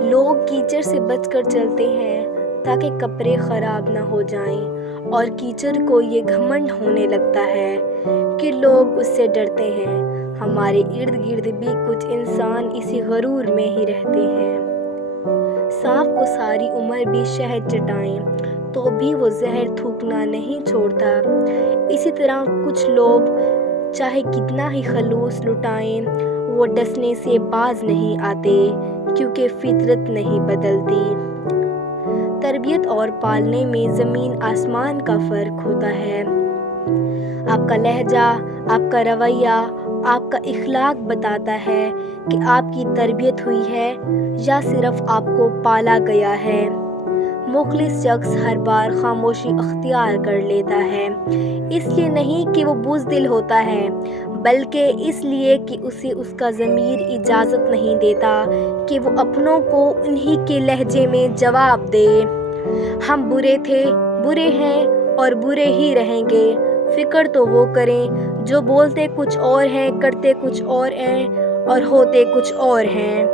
لوگ کیچڑ سے بچ کر چلتے ہیں تاکہ کپڑے خراب نہ ہو جائیں، اور کیچڑ کو یہ گھمنڈ ہونے لگتا ہے کہ لوگ اس سے ڈرتے ہیں۔ ہمارے ارد گرد بھی کچھ انسان اسی غرور میں ہی رہتے ہیں۔ سانپ کو ساری عمر بھی شہد چٹائیں تو بھی وہ زہر تھوکنا نہیں چھوڑتا۔ اسی طرح کچھ لوگ چاہے کتنا ہی خلوص لٹائیں، وہ ڈسنے سے باز نہیں آتے، کیونکہ فطرت نہیں بدلتی۔ تربیت اور پالنے میں زمین آسمان کا فرق ہوتا ہے۔ آپ کا لہجہ، آپ کا رویہ، آپ کا اخلاق بتاتا ہے کہ آپ کی تربیت ہوئی ہے یا صرف آپ کو پالا گیا ہے۔ مخلص شخص ہر بار خاموشی اختیار کر لیتا ہے، اس لیے نہیں کہ وہ بزدل ہوتا ہے، بلکہ اس لیے کہ اسے اس کا ضمیر اجازت نہیں دیتا کہ وہ اپنوں کو انہی کے لہجے میں جواب دے۔ ہم برے تھے، برے ہیں اور برے ہی رہیں گے۔ فکر تو وہ کریں جو بولتے کچھ اور ہیں، کرتے کچھ اور ہیں اور ہوتے کچھ اور ہیں۔